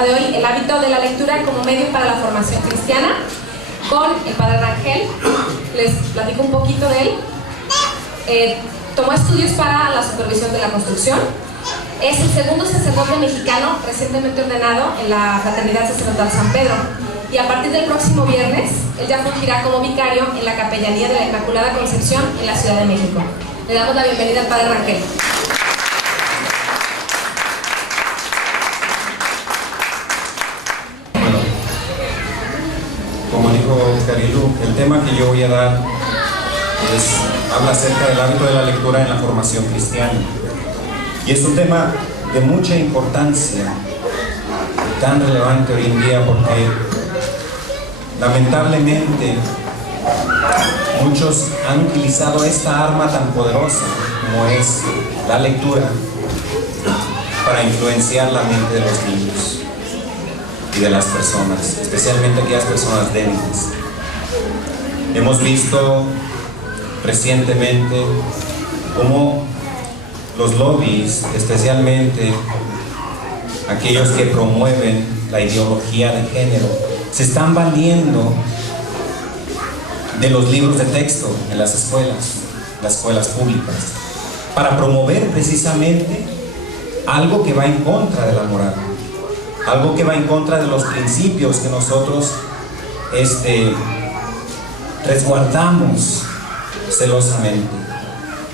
tema de hoy, el hábito de la lectura como medio para la formación cristiana, con el padre Rangel. Les platico un poquito de él. Tomó estudios para la supervisión de la construcción. Es el segundo sacerdote mexicano recientemente ordenado en la Fraternidad Sacerdotal San Pedro. Y a partir del próximo viernes, él ya fungirá como vicario en la Capellanía de la Inmaculada Concepción en la Ciudad de México. Le damos la bienvenida al padre Rangel. Bueno, como dijo Carilu, el tema que yo voy a dar habla acerca del hábito de la lectura en la formación cristiana. Y es un tema de mucha importancia, tan relevante hoy en día, porque lamentablemente muchos han utilizado esta arma tan poderosa como es la lectura para influenciar la mente de los niños y de las personas, especialmente aquellas personas débiles. Hemos visto recientemente cómo los lobbies, especialmente aquellos que promueven la ideología de género, se están valiendo de los libros de texto en las escuelas públicas, para promover precisamente algo que va en contra de la moral, algo que va en contra de los principios que nosotros resguardamos celosamente,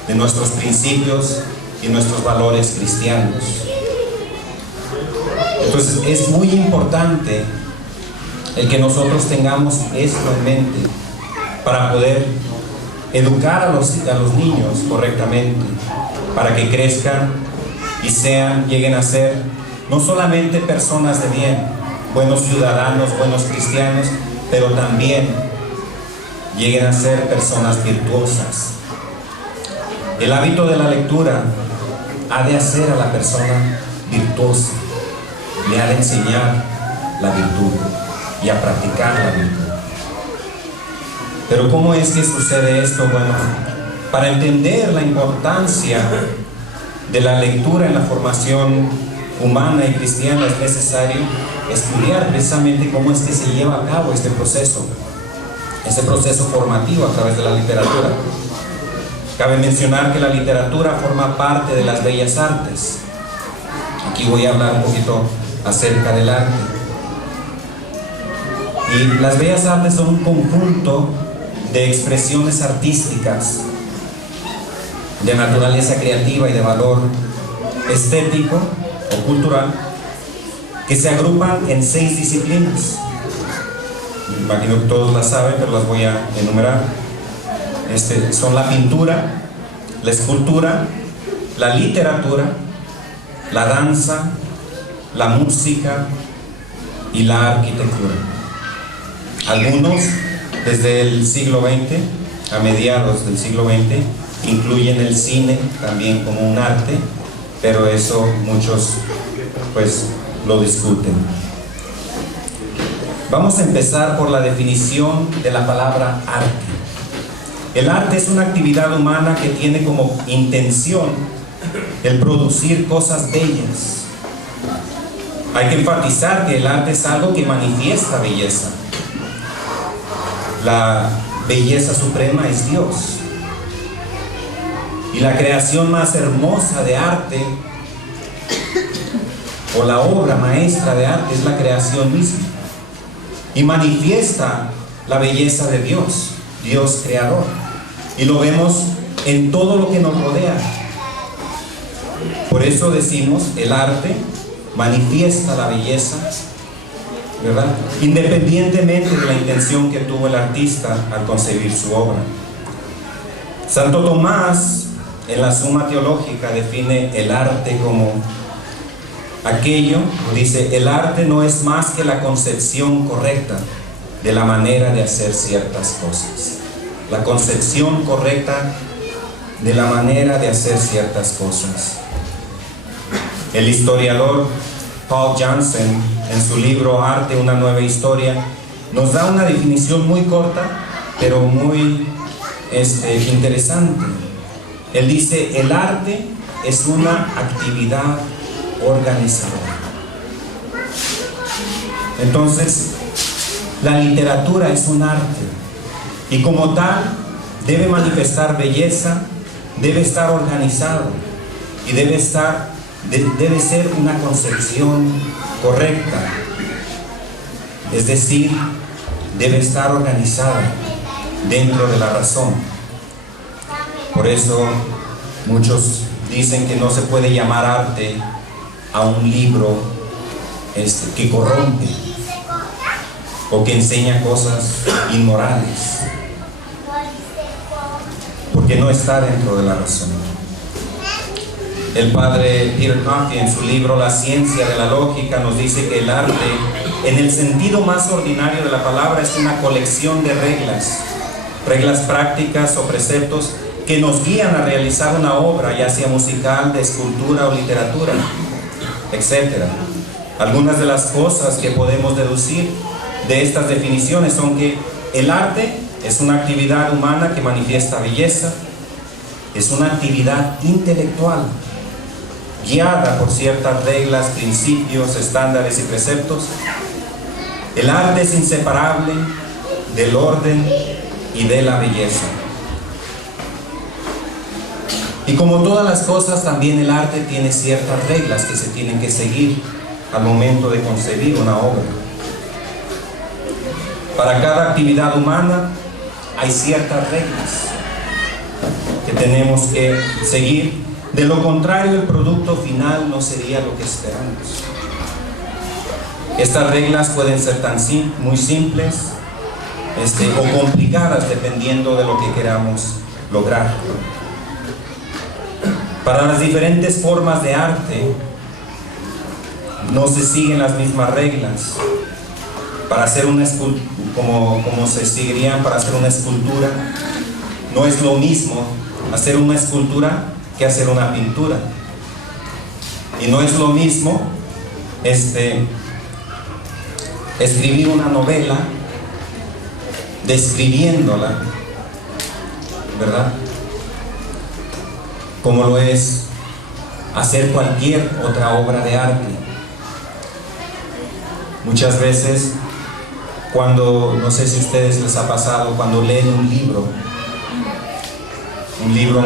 de nuestros principios y nuestros valores cristianos. Entonces es muy importante el que nosotros tengamos esto en mente para poder educar a los niños correctamente, para que crezcan y lleguen a ser no solamente personas de bien, buenos ciudadanos, buenos cristianos, pero también lleguen a ser personas virtuosas. El hábito de la lectura ha de hacer a la persona virtuosa, le ha de enseñar la virtud y a practicar la virtud. Pero ¿cómo es que sucede esto? Bueno, para entender la importancia de la lectura en la formación humana y cristiana es necesario estudiar precisamente cómo es que se lleva a cabo este proceso formativo a través de la literatura. Cabe mencionar que la literatura forma parte de las bellas artes. Aquí voy a hablar un poquito acerca del arte. Y las bellas artes son un conjunto de expresiones artísticas de naturaleza creativa y de valor estético o cultural que se agrupan en 6 disciplinas. Imagino que todos las saben, pero las voy a enumerar. Son la pintura, la escultura, la literatura, la danza, la música y la arquitectura. Algunos, desde el siglo XX, a mediados del siglo XX, incluyen el cine también como un arte, pero eso muchos pues lo discuten. Vamos a empezar por la definición de la palabra arte. El arte es una actividad humana que tiene como intención el producir cosas bellas. Hay que enfatizar que el arte es algo que manifiesta belleza. La belleza suprema es Dios. Y la creación más hermosa de arte, o la obra maestra de arte, es la creación misma. Y manifiesta la belleza de Dios, Dios creador. Y lo vemos en todo lo que nos rodea. Por eso decimos, el arte manifiesta la belleza, ¿verdad? Independientemente de la intención que tuvo el artista al concebir su obra. Santo Tomás, en la Suma Teológica, define el arte como aquello, dice, el arte no es más que la concepción correcta de la manera de hacer ciertas cosas. La concepción correcta de la manera de hacer ciertas cosas. El historiador Paul Janssen, en su libro Arte, una nueva historia, nos da una definición muy corta, pero muy interesante. Él dice, el arte es una actividad organizadora. Entonces, la literatura es un arte y como tal debe manifestar belleza, debe estar organizado y debe ser una concepción correcta, es decir, debe estar organizada dentro de la razón. Por eso muchos dicen que no se puede llamar arte a un libro que corrompe o que enseña cosas inmorales, porque no está dentro de la razón. El padre Peter Coffey, en su libro La ciencia de la lógica, nos dice que el arte, en el sentido más ordinario de la palabra, es una colección de reglas prácticas o preceptos que nos guían a realizar una obra, ya sea musical, de escultura o literatura, etc. Algunas de las cosas que podemos deducir de estas definiciones son que el arte es una actividad humana que manifiesta belleza, es una actividad intelectual, guiada por ciertas reglas, principios, estándares y preceptos. El arte es inseparable del orden y de la belleza. Y como todas las cosas, también el arte tiene ciertas reglas que se tienen que seguir al momento de concebir una obra. Para cada actividad humana hay ciertas reglas que tenemos que seguir. De lo contrario, el producto final no sería lo que esperamos. Estas reglas pueden ser muy simples o complicadas dependiendo de lo que queramos lograr. Para las diferentes formas de arte no se siguen las mismas reglas. Para hacer una escultura, como se seguirían para hacer una escultura, no es lo mismo hacer una escultura que hacer una pintura. Y no es lo mismo escribir una novela describiéndola, ¿verdad?, como lo es hacer cualquier otra obra de arte. Muchas veces, no sé si a ustedes les ha pasado, cuando leen un libro,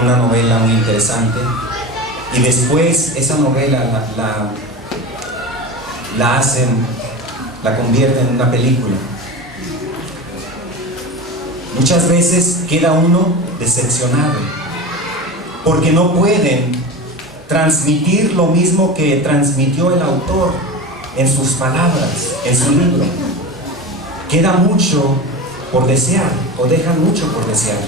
una novela muy interesante, y después esa novela la convierten en una película. Muchas veces queda uno decepcionado, porque no pueden transmitir lo mismo que transmitió el autor en sus palabras, en su libro. Queda mucho por desear, o dejan mucho por desear.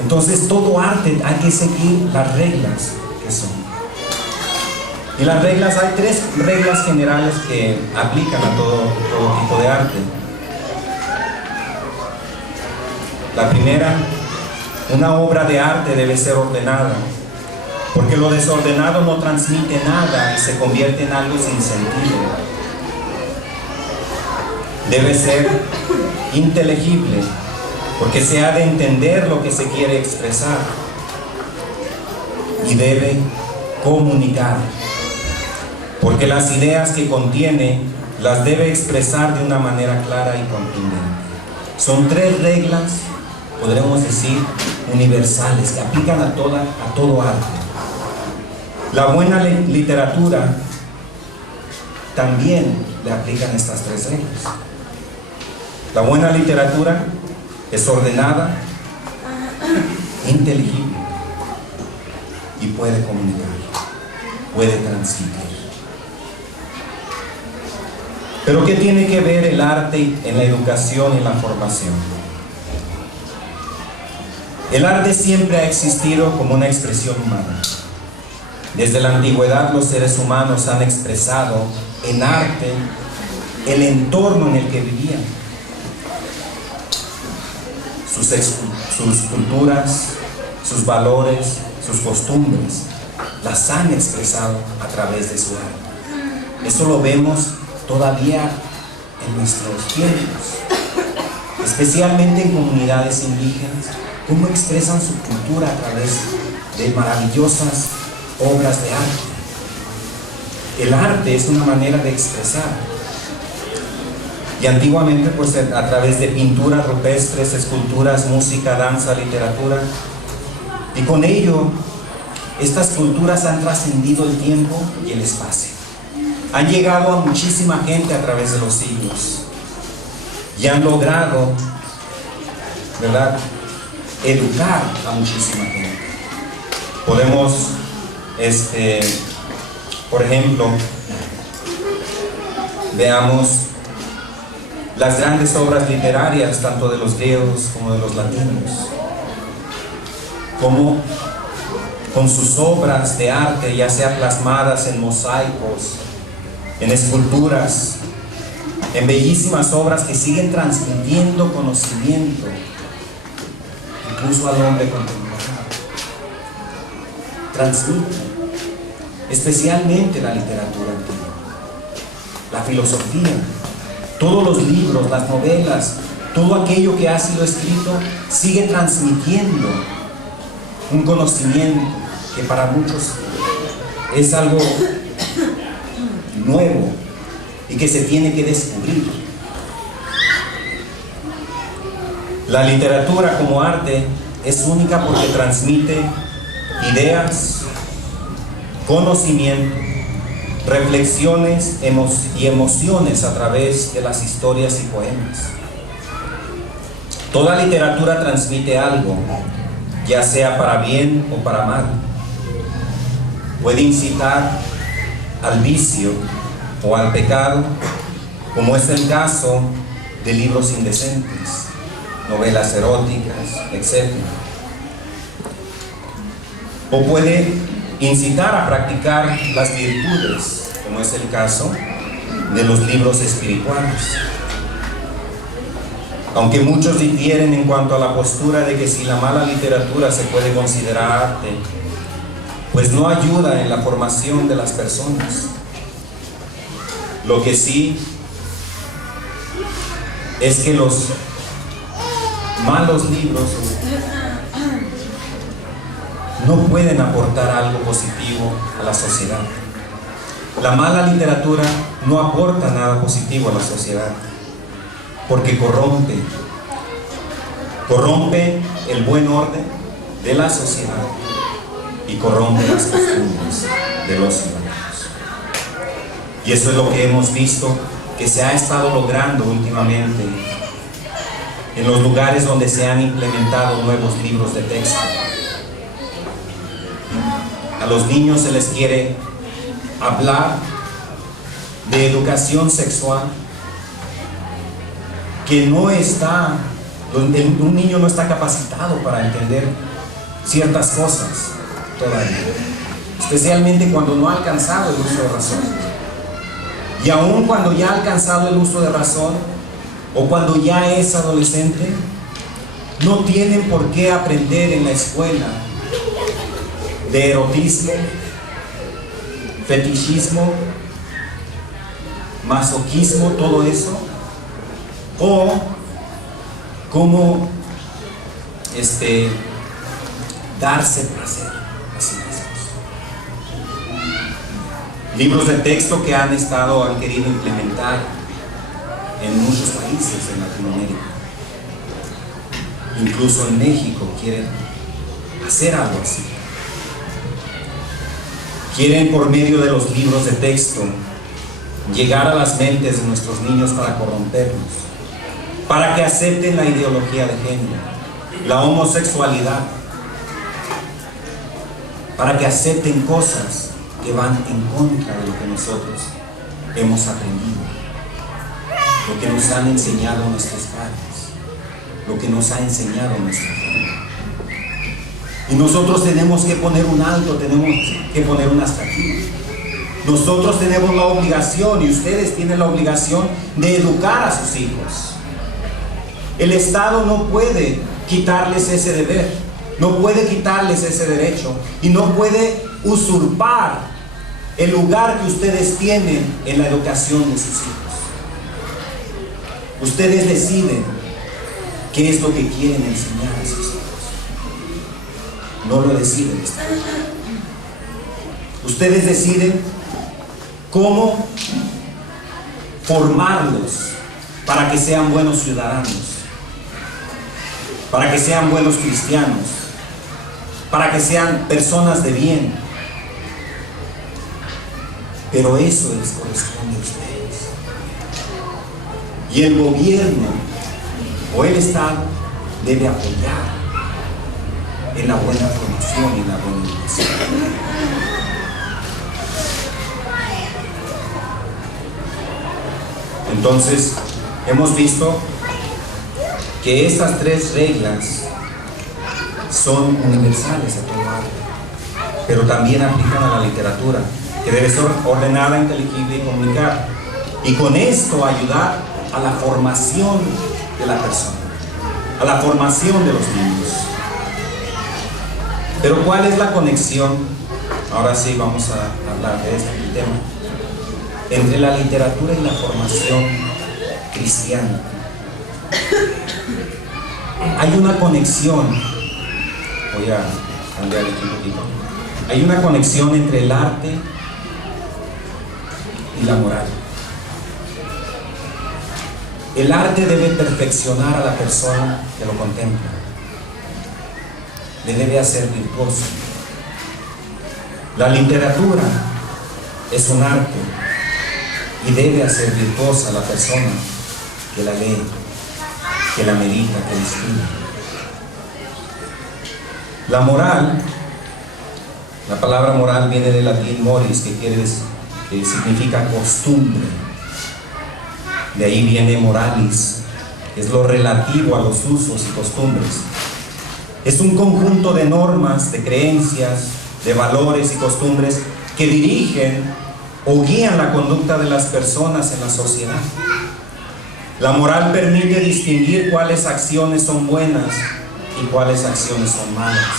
Entonces, todo arte hay que seguir las reglas que son. Y las reglas, hay 3 reglas generales que aplican a todo tipo de arte. La primera, una obra de arte debe ser ordenada, porque lo desordenado no transmite nada y se convierte en algo sin sentido. Debe ser inteligible, porque se ha de entender lo que se quiere expresar, y debe comunicar, porque las ideas que contiene las debe expresar de una manera clara y contundente. Son 3 reglas, podremos decir, universales, que aplican a todo arte. La buena literatura también le aplican estas 3 reglas. La buena literatura es ordenada, inteligible y puede comunicar, puede transmitir. Pero ¿qué tiene que ver el arte en la educación y en la formación? El arte siempre ha existido como una expresión humana. Desde la antigüedad los seres humanos han expresado en arte el entorno en el que vivían. Sus culturas, sus valores, sus costumbres, las han expresado a través de su arte. Eso lo vemos todavía en nuestros tiempos, especialmente en comunidades indígenas, cómo expresan su cultura a través de maravillosas obras de arte. el arte es una manera de expresar. Y antiguamente, pues a través de pinturas rupestres, esculturas, música, danza, literatura, y con ello estas culturas han trascendido el tiempo y el espacio. Han llegado a muchísima gente a través de los siglos y han logrado, ¿verdad?, educar a muchísima gente. Podemos, por ejemplo, veamos las grandes obras literarias, tanto de los griegos como de los latinos, como con sus obras de arte, ya sea plasmadas en mosaicos, en esculturas, en bellísimas obras que siguen transmitiendo conocimiento, incluso al hombre contemporáneo. Transmiten, especialmente la literatura antigua, la filosofía, todos los libros, las novelas, todo aquello que ha sido escrito sigue transmitiendo un conocimiento que para muchos es algo nuevo y que se tiene que descubrir. La literatura como arte es única porque transmite ideas, conocimiento, reflexiones y emociones a través de las historias y poemas. Toda literatura transmite algo, ya sea para bien o para mal. Puede incitar al vicio o al pecado, como es el caso de libros indecentes, novelas eróticas, etc. O puede incitar a practicar las virtudes, como es el caso de los libros espirituales. Aunque muchos difieren en cuanto a la postura de que si la mala literatura se puede considerar arte, pues no ayuda en la formación de las personas. Lo que sí es que los malos libros no pueden aportar algo positivo a la sociedad. La mala literatura no aporta nada positivo a la sociedad, porque corrompe el buen orden de la sociedad y corrompe las costumbres de los ciudadanos. Y eso es lo que hemos visto que se ha estado logrando últimamente en los lugares donde se han implementado nuevos libros de texto. A los niños se les quiere hablar de educación sexual, que no está, un niño no está capacitado para entender ciertas cosas todavía, especialmente cuando no ha alcanzado el uso de razón. Y aún cuando ya ha alcanzado el uso de razón, o cuando ya es adolescente, no tienen por qué aprender en la escuela de erotismo, fetichismo, masoquismo, todo eso, o cómo darse placer a sí mismos. Libros de texto que han querido implementar en muchos países en Latinoamérica, incluso en México quieren hacer algo así. Quieren, por medio de los libros de texto, llegar a las mentes de nuestros niños para corromperlos, para que acepten la ideología de género, la homosexualidad, para que acepten cosas que van en contra de lo que nosotros hemos aprendido, lo que nos han enseñado nuestros padres, lo que nos ha enseñado nuestra familia. Y nosotros tenemos que poner un alto, tenemos que poner un hasta aquí. Nosotros tenemos la obligación, y ustedes tienen la obligación, de educar a sus hijos. El Estado no puede quitarles ese deber, no puede quitarles ese derecho, y no puede usurpar el lugar que ustedes tienen en la educación de sus hijos. Ustedes deciden qué es lo que quieren enseñar a sus hijos. No lo decide el Estado. Ustedes deciden cómo formarlos para que sean buenos ciudadanos, para que sean buenos cristianos, para que sean personas de bien. Pero eso les corresponde a ustedes. Y el gobierno o el Estado debe apoyar en la buena formación y en la buena educación. Entonces, hemos visto que estas tres reglas son universales a todo arte, pero también aplican a la literatura, que debe ser ordenada, inteligible y comunicar. Y con esto ayudar a la formación de la persona, a la formación de los niños. Pero ¿cuál es la conexión? Ahora sí vamos a hablar de este tema. Entre la literatura y la formación cristiana. Hay una conexión. Voy a cambiar aquí un poquito. Hay una conexión entre el arte y la moral. El arte debe perfeccionar a la persona que lo contempla. Le debe hacer virtuoso. La literatura es un arte y debe hacer virtuosa a la persona que la lee, que la medita, que la escribe. La moral, la palabra moral viene del latín moris, que significa costumbre. De ahí viene moralis, que es lo relativo a los usos y costumbres. Es un conjunto de normas, de creencias, de valores y costumbres que dirigen o guían la conducta de las personas en la sociedad. La moral permite distinguir cuáles acciones son buenas y cuáles acciones son malas.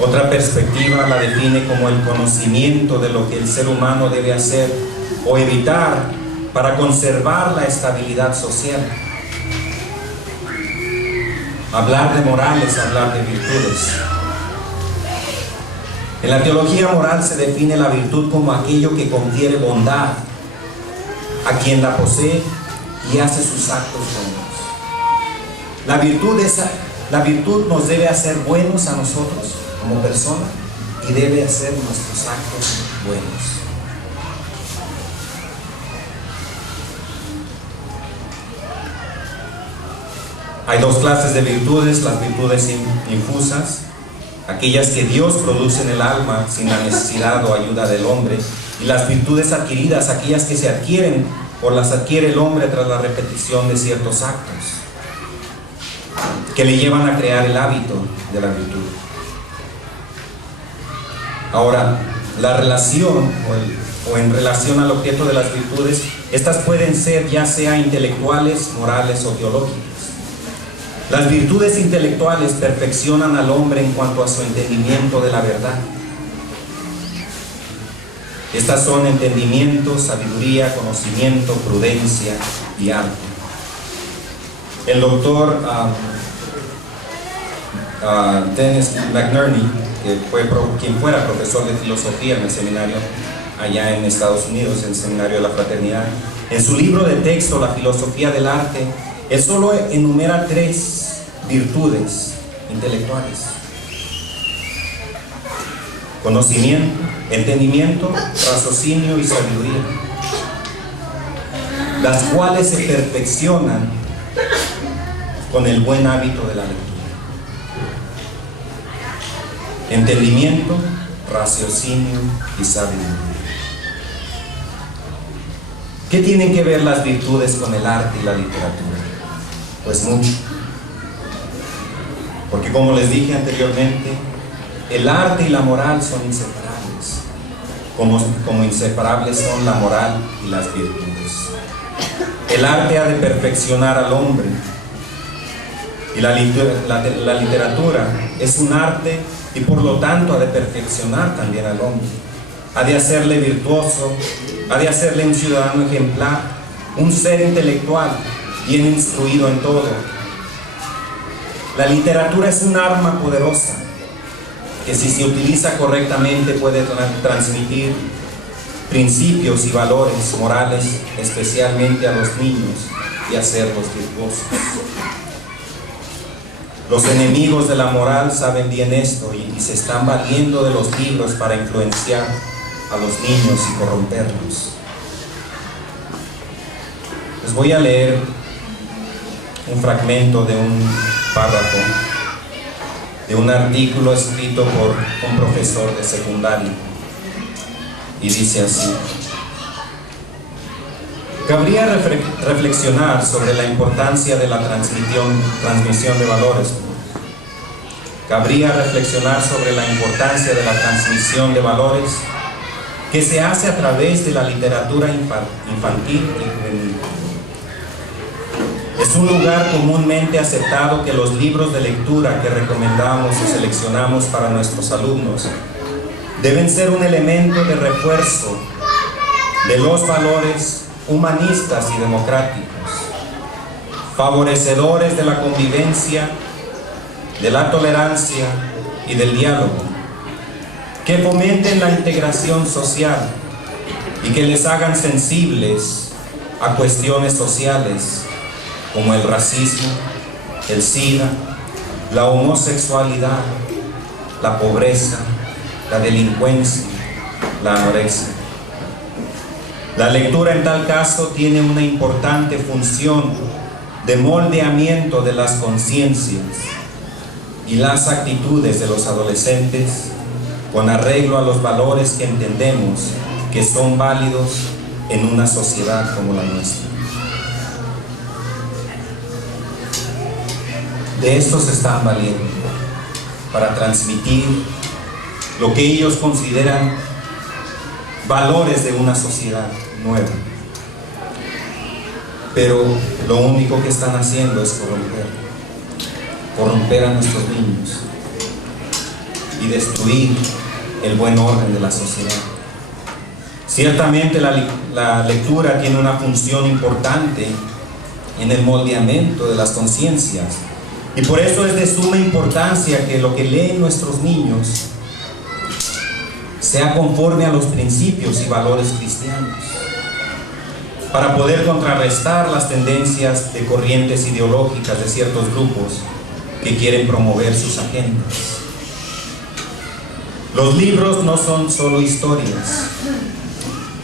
Otra perspectiva la define como el conocimiento de lo que el ser humano debe hacer o evitar para conservar la estabilidad social. Hablar de moral es hablar de virtudes. En la teología moral se define la virtud como aquello que confiere bondad a quien la posee y hace sus actos buenos. La virtud nos debe hacer buenos a nosotros como persona y debe hacer nuestros actos buenos. Hay dos clases de virtudes: las virtudes infusas, aquellas que Dios produce en el alma sin la necesidad o ayuda del hombre, y las virtudes adquiridas, aquellas que se adquieren o las adquiere el hombre tras la repetición de ciertos actos que le llevan a crear el hábito de la virtud. Ahora, la relación o en relación al objeto de las virtudes, estas pueden ser ya sea intelectuales, morales o teológicas. Las virtudes intelectuales perfeccionan al hombre en cuanto a su entendimiento de la verdad. Estas son entendimiento, sabiduría, conocimiento, prudencia y arte. El doctor Dennis McNerney, quien fuera profesor de filosofía en el seminario allá en Estados Unidos, en el seminario de la Fraternidad, en su libro de texto, La filosofía del arte, él solo enumera 3 virtudes intelectuales: conocimiento, entendimiento, raciocinio y sabiduría, las cuales se perfeccionan con el buen hábito de la lectura. Entendimiento, raciocinio y sabiduría. ¿Qué tienen que ver las virtudes con el arte y la literatura? Pues mucho. Porque como les dije anteriormente, el arte y la moral son inseparables, como inseparables son la moral y las virtudes. El arte ha de perfeccionar al hombre, y la literatura es un arte y por lo tanto ha de perfeccionar también al hombre. Ha de hacerle virtuoso, ha de hacerle un ciudadano ejemplar, un ser intelectual, bien instruido en todo. La literatura es un arma poderosa que si se utiliza correctamente puede transmitir principios y valores morales, especialmente a los niños, y hacerlos virtuosos. Los enemigos de la moral saben bien esto y se están valiendo de los libros para influenciar a los niños y corromperlos. Les voy a leer un fragmento de un párrafo de un artículo escrito por un profesor de secundaria, y dice así: cabría reflexionar sobre la importancia de la transmisión de valores. Cabría reflexionar sobre la importancia de la transmisión de valores que se hace a través de la literatura infantil y juvenil. Es un lugar comúnmente aceptado que los libros de lectura que recomendamos y seleccionamos para nuestros alumnos deben ser un elemento de refuerzo de los valores humanistas y democráticos, favorecedores de la convivencia, de la tolerancia y del diálogo, que fomenten la integración social y que les hagan sensibles a cuestiones sociales como el racismo, el SIDA, la homosexualidad, la pobreza, la delincuencia, la anorexia. La lectura en tal caso tiene una importante función de moldeamiento de las conciencias y las actitudes de los adolescentes con arreglo a los valores que entendemos que son válidos en una sociedad como la nuestra. De esto se están valiendo para transmitir lo que ellos consideran valores de una sociedad nueva. Pero lo único que están haciendo es corromper a nuestros niños y destruir el buen orden de la sociedad. Ciertamente la lectura tiene una función importante en el moldeamiento de las conciencias, y por eso es de suma importancia que lo que leen nuestros niños sea conforme a los principios y valores cristianos, para poder contrarrestar las tendencias de corrientes ideológicas de ciertos grupos que quieren promover sus agendas. Los libros no son solo historias.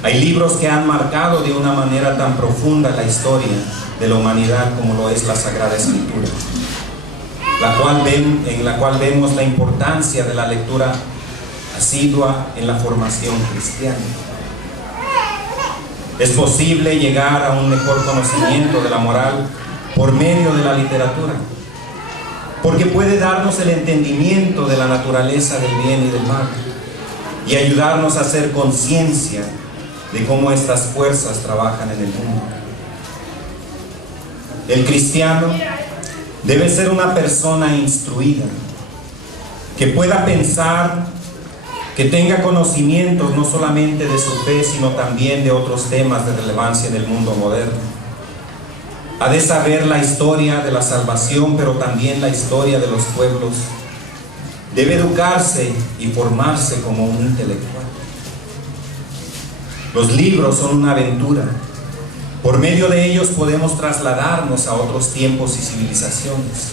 Hay libros que han marcado de una manera tan profunda la historia de la humanidad como lo es la Sagrada Escritura, en la cual vemos la importancia de la lectura asidua en la formación cristiana. Es posible llegar a un mejor conocimiento de la moral por medio de la literatura, porque puede darnos el entendimiento de la naturaleza del bien y del mal y ayudarnos a hacer conciencia de cómo estas fuerzas trabajan en el mundo. El cristiano debe ser una persona instruida, que pueda pensar, que tenga conocimientos no solamente de su fe, sino también de otros temas de relevancia en el mundo moderno. Ha de saber la historia de la salvación, pero también la historia de los pueblos. Debe educarse y formarse como un intelectual. Los libros son una aventura. Por medio de ellos podemos trasladarnos a otros tiempos y civilizaciones,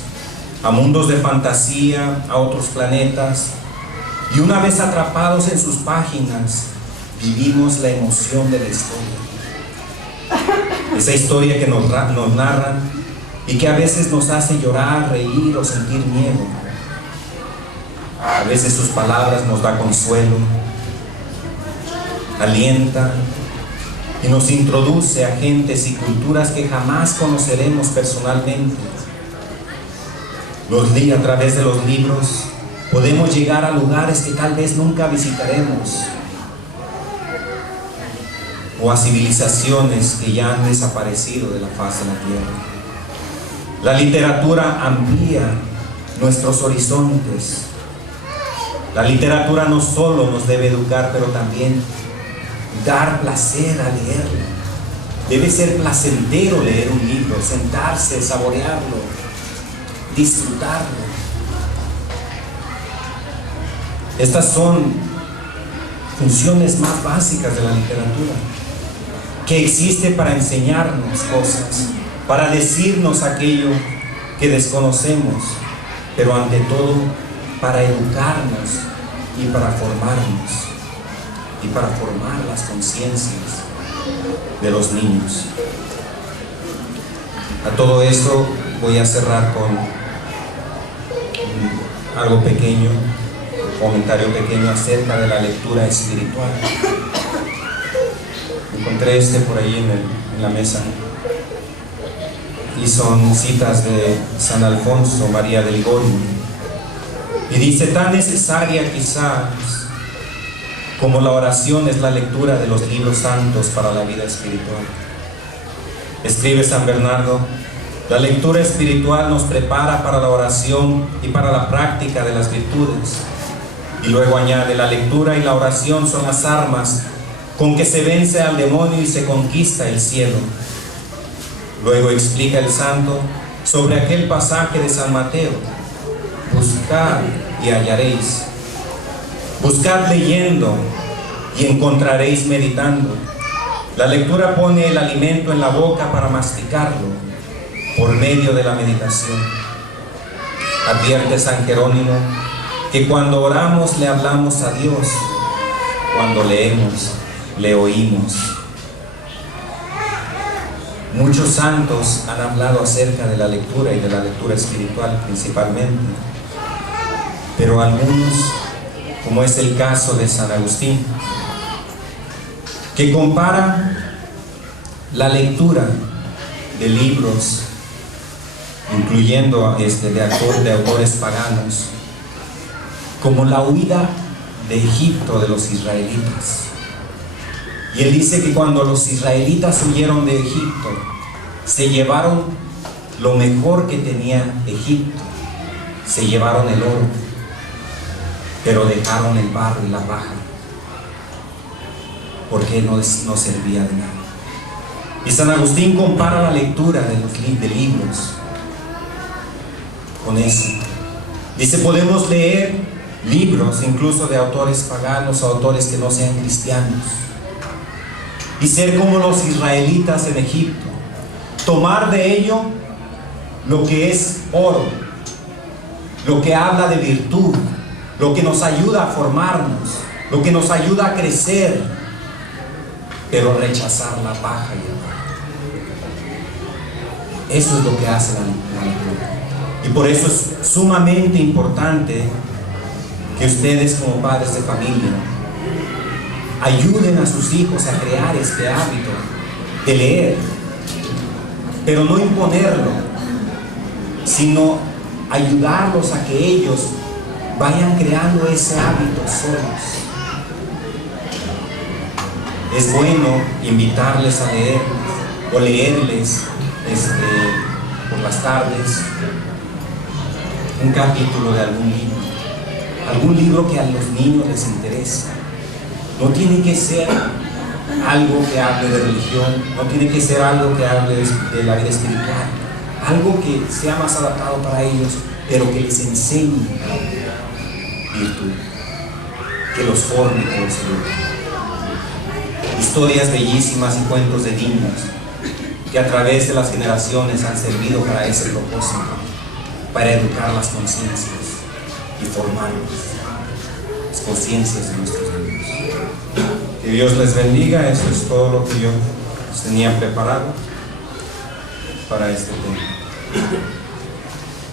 a mundos de fantasía, a otros planetas, y una vez atrapados en sus páginas, vivimos la emoción de la historia. Esa historia que nos narran y que a veces nos hace llorar, reír o sentir miedo. A veces sus palabras nos da consuelo, alienta y nos introduce a gentes y culturas que jamás conoceremos personalmente. A través de los libros podemos llegar a lugares que tal vez nunca visitaremos, o a civilizaciones que ya han desaparecido de la faz de la tierra. La literatura amplía nuestros horizontes. La literatura no solo nos debe educar, pero también dar placer a leerla. Debe ser placentero leer un libro, sentarse, saborearlo, disfrutarlo. Estas son funciones más básicas de la literatura, que existe para enseñarnos cosas, para decirnos aquello que desconocemos, pero ante todo para educarnos y para formarnos y para formar las conciencias de los niños. A todo esto voy a cerrar con algo pequeño, un comentario pequeño acerca de la lectura espiritual. Encontré por ahí en la mesa, y son citas de San Alfonso María de Ligorio, y dice: tan necesaria quizás como la oración es la lectura de los libros santos para la vida espiritual. Escribe San Bernardo: la lectura espiritual nos prepara para la oración y para la práctica de las virtudes. Y luego añade: la lectura y la oración son las armas con que se vence al demonio y se conquista el cielo. Luego explica el santo sobre aquel pasaje de San Mateo: buscad y hallaréis, buscad leyendo y encontraréis meditando. La lectura pone el alimento en la boca para masticarlo por medio de la meditación. Advierte San Jerónimo que cuando oramos le hablamos a Dios, cuando leemos le oímos. Muchos santos han hablado acerca de la lectura y de la lectura espiritual principalmente, pero algunos, como es el caso de San Agustín, que compara la lectura de libros, incluyendo de autores paganos, como la huida de Egipto de los israelitas. Y él dice que cuando los israelitas huyeron de Egipto, se llevaron lo mejor que tenía Egipto, se llevaron el oro, pero dejaron el barro y la paja, porque no servía de nada. Y San Agustín compara la lectura de libros con eso. Dice: podemos leer libros incluso de autores paganos o autores que no sean cristianos, y ser como los israelitas en Egipto, tomar de ello lo que es oro, lo que habla de virtud, lo que nos ayuda a formarnos, lo que nos ayuda a crecer, pero rechazar la paja y el barro. Eso es lo que hace la lectura. Y por eso es sumamente importante que ustedes, como padres de familia, ayuden a sus hijos a crear este hábito de leer, pero no imponerlo, sino ayudarlos a que ellos vayan creando ese hábito solos. Es bueno invitarles a leer o leerles por las tardes un capítulo de algún libro que a los niños les interesa. No tiene que ser algo que hable de religión, no tiene que ser algo que hable de la vida espiritual, algo que sea más adaptado para ellos, pero que les enseñe virtud, que los forme, que los eduque. Historias bellísimas y cuentos de niños que a través de las generaciones han servido para ese propósito, para educar las conciencias y formar las conciencias de nuestros niños. Que Dios les bendiga. Eso es todo lo que yo tenía preparado para este tema.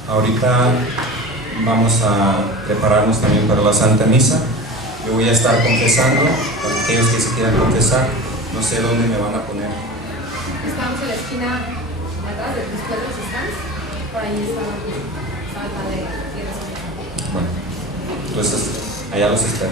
Ahorita vamos a prepararnos también para la Santa Misa. Yo voy a estar confesando, para aquellos que se quieran confesar. No sé dónde me van a poner. Estamos en la esquina de atrás, después de los stands. Por ahí está el padre. Bueno, entonces allá los espero.